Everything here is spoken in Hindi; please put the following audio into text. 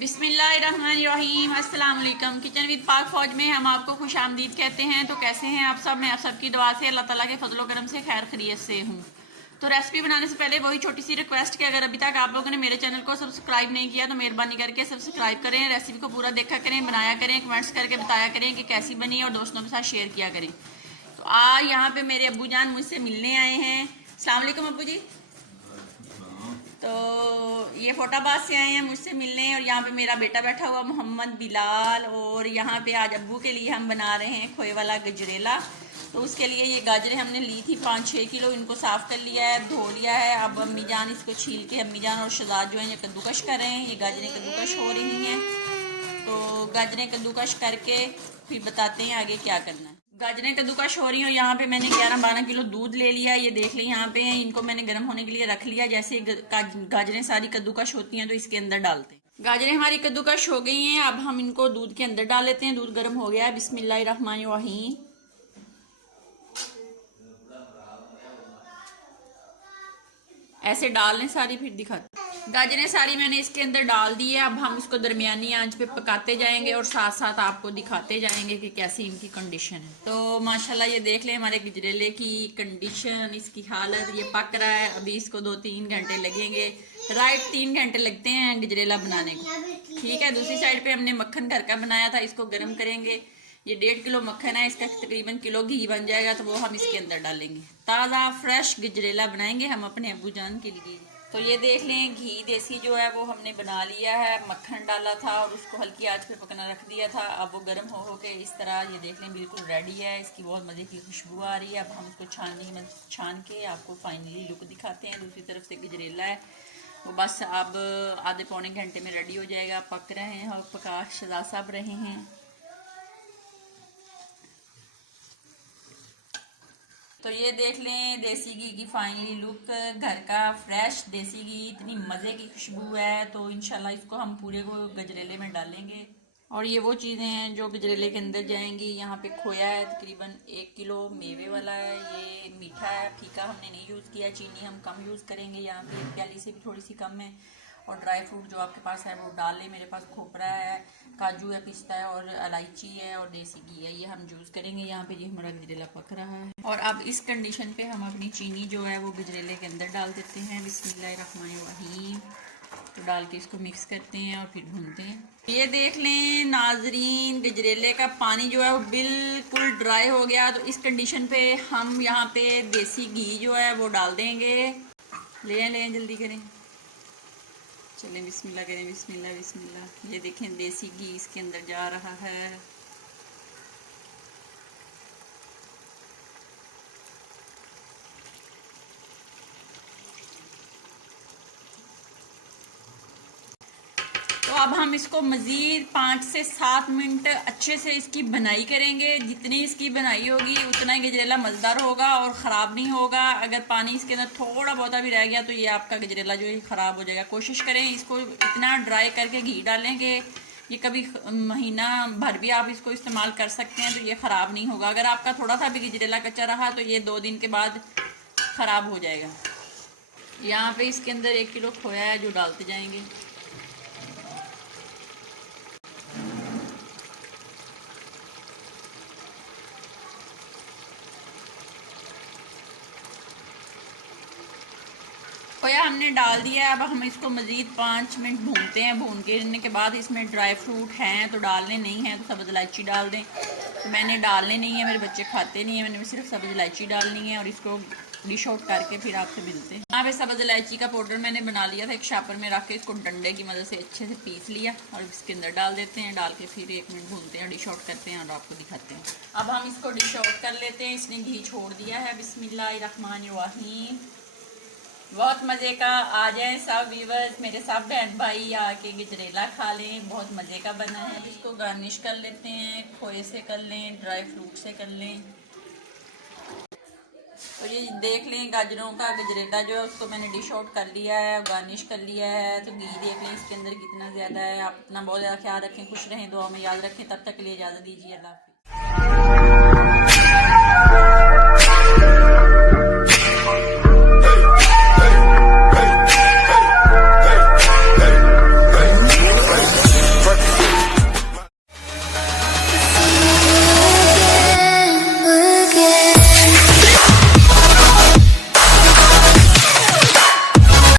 बिस्मिल्लाहिर्रहमानिर्रहीम। अस्सलाम वालेकुम। किचन विद पाक फौज में हम आपको खुश आमदीद कहते हैं। तो कैसे हैं आप सब? मैं आप सबकी दुआ से अल्लाह ताला के फजलो करम से खैर खैरियत से हूँ। तो रेसिपी बनाने से पहले वही छोटी सी रिक्वेस्ट कि अगर अभी तक आप लोगों ने मेरे चैनल को सब्सक्राइब नहीं किया तो मेहरबानी करके सब्सक्राइब करें, रेसिपी को पूरा देखा करें, बनाया करें, कमेंट्स करके बताया करें कि कैसी बनी और दोस्तों के साथ शेयर किया करें। तो आज यहाँ पे मेरे अब्बू जान मुझसे मिलने आए हैं। अस्सलाम वालेकुम अब्बू जी। तो ये फोटाबाद से आए हैं मुझसे मिलने और यहाँ पे मेरा बेटा बैठा हुआ मोहम्मद बिलाल। और यहाँ पे आज अब्बू के लिए हम बना रहे हैं खोए वाला गजरेला। तो उसके लिए ये गाजरें हमने ली थी 5-6 किलो, इनको साफ़ कर लिया है, धो लिया है। अब अम्मी जान इसको छील के अम्मी जान और शहजाद जो है ये कद्दूकश कर रहे हैं। ये गाजरें कद्दूकश हो रही हैं। तो गाजरें कद्दूकश करके फिर बताते हैं आगे क्या करना है। गाजरें कद्दूकश हो रही हैं। यहाँ पे मैंने 11-12 किलो दूध ले लिया। ये देख लें यहाँ पे इनको मैंने गर्म होने के लिए रख लिया। जैसे गाजरें सारी कद्दूकश होती हैं तो इसके अंदर डालते हैं। गाजरें हमारी कद्दूकश हो गई हैं। अब हम इनको दूध के अंदर डाल लेते हैं। दूध गर्म हो गया है। बिस्मिल्लाहिर्रहमानिर्रहीम। ऐसे डाल लें सारी, फिर दिखाते। गाजरें सारी मैंने इसके अंदर डाल दी है। अब हम इसको दरमियानी आंच पे पकाते जाएंगे और साथ साथ आपको दिखाते जाएंगे कि कैसी इनकी कंडीशन है। तो माशाल्लाह ये देख लें हमारे गजरेले की कंडीशन, इसकी हालत। ये पक रहा है। अभी इसको 2-3 घंटे लगेंगे। राइट 3 घंटे लगते हैं गजरेला बनाने को। ठीक है। दूसरी साइड पे हमने मक्खन घर का बनाया था, इसको गर्म करेंगे। ये 1.5 किलो मक्खन है, इसका तकरीबन किलो घी बन जाएगा तो वो हम इसके अंदर डालेंगे। ताज़ा फ्रेश गजरेला बनाएंगे हम अपने अब्बू जान के लिए। तो ये देख लें घी देसी जो है वो हमने बना लिया है। मक्खन डाला था और उसको हल्की आंच पे पकना रख दिया था। अब वो गर्म हो के इस तरह ये देख लें बिल्कुल रेडी है। इसकी बहुत मज़े की खुशबू आ रही है। अब हम इसको छान के आपको फाइनली लुक दिखाते हैं। दूसरी तरफ से गजरेला है वो बस अब आधे पौने घंटे में रेडी हो जाएगा। पक रहे हैं और पका शहजाद साहब रहे हैं। तो ये देख लें देसी घी की फाइनली लुक। घर का फ्रेश देसी घी, इतनी मज़े की खुशबू है। तो इंशाल्लाह इसको हम पूरे को गजरेले में डालेंगे। और ये वो चीज़ें हैं जो गजरेले के अंदर जाएंगी। यहाँ पे खोया है तकरीबन 1 किलो मेवे वाला है। ये मीठा है, फीका हमने नहीं यूज़ किया। चीनी हम कम यूज़ करेंगे। यहाँ पे 1 प्याली से भी थोड़ी सी कम है। और ड्राई फ्रूट जो आपके पास है वो डाल लें। मेरे पास खोपरा है, काजू है, पिस्ता है और इलायची है और देसी घी है। ये हम यूज़ करेंगे। यहाँ पे ये हमारा गजरेला पक रहा है। और अब इस कंडीशन पे हम अपनी चीनी जो है वो गजरेले के अंदर डाल देते हैं। बिस्मिल्लाहिर्रहमानिर्रहीम। तो डाल के इसको मिक्स करते हैं और फिर भूनते हैं। ये देख लें नाजरीन गजरेले का पानी जो है वो बिल्कुल ड्राई हो गया। तो इस कंडीशन पे हम यहाँ पे देसी घी जो है वो डाल देंगे। लें जल्दी करें, चलें बिस्मिल्लाह करें। बिस्मिल्लाह बिस्मिल्लाह। ये देखें देसी घी इसके अंदर जा रहा है। तो अब हम इसको मज़ीद 5 से 7 मिनट अच्छे से इसकी बनाई करेंगे। जितनी इसकी बनाई होगी उतना ही गजरेला मज़ेदार होगा और ख़राब नहीं होगा। अगर पानी इसके अंदर थोड़ा बहुत भी रह गया तो ये आपका गजरेला जो है ख़राब हो जाएगा। कोशिश करें इसको इतना ड्राई करके घी डालेंगे। ये कभी महीना भर भी आप इसको इस्तेमाल कर सकते हैं तो ये ख़राब नहीं होगा। अगर आपका थोड़ा सा भी गजरेला कच्चा रहा तो ये 2 दिन के बाद ख़राब हो जाएगा। यहाँ पे इसके अंदर 1 किलो खोया है जो डालते जाएंगे। खोया हमने डाल दिया है। अब हम इसको मज़ीद 5 मिनट भूनते हैं। भून के बाद इसमें ड्राई फ्रूट हैं तो डालने, नहीं हैं तो सब्ज़ इलायची डाल दें। तो मैंने डालने नहीं है, मेरे बच्चे खाते नहीं है, मैंने सिर्फ सब्ज़ इलायची डालनी है। और इसको डिश आउट करके फिर आपसे मिलते हैं। यहाँ पे सब्ज़ इलायची का पाउडर मैंने बना लिया था। एक शापर में रख के इसको डंडे की मदद से अच्छे से पीस लिया और इसके अंदर डाल देते हैं। डाल के फिर 1 मिनट भूनते हैं, डिश आउट करते हैं और आपको दिखाते हैं। अब हम इसको डिश आउट कर लेते हैं। इसने घी छोड़ दिया है। बिस्मिल्लाहिर्रहमानिर्रहीम। बहुत मज़े का। आ जाए सब व्यूअर्स, मेरे सब बहन भाई आके गजरेला खा लें। बहुत मज़े का बना है। इसको गार्निश कर लेते हैं। खोए से कर लें, ड्राई फ्रूट से कर लें। तो ये देख लें गाजरों का गजरेला जो है उसको मैंने डिश आउट कर लिया है, गार्निश कर लिया है। तो घी देख लें इसके अंदर कितना ज़्यादा है। आप अपना बहुत ज़्यादा ख्याल रखें, खुश रहें, दुआ में याद रखें। तब तक के लिए इजाज़त दीजिए। अल्लाह हाफ़िज़।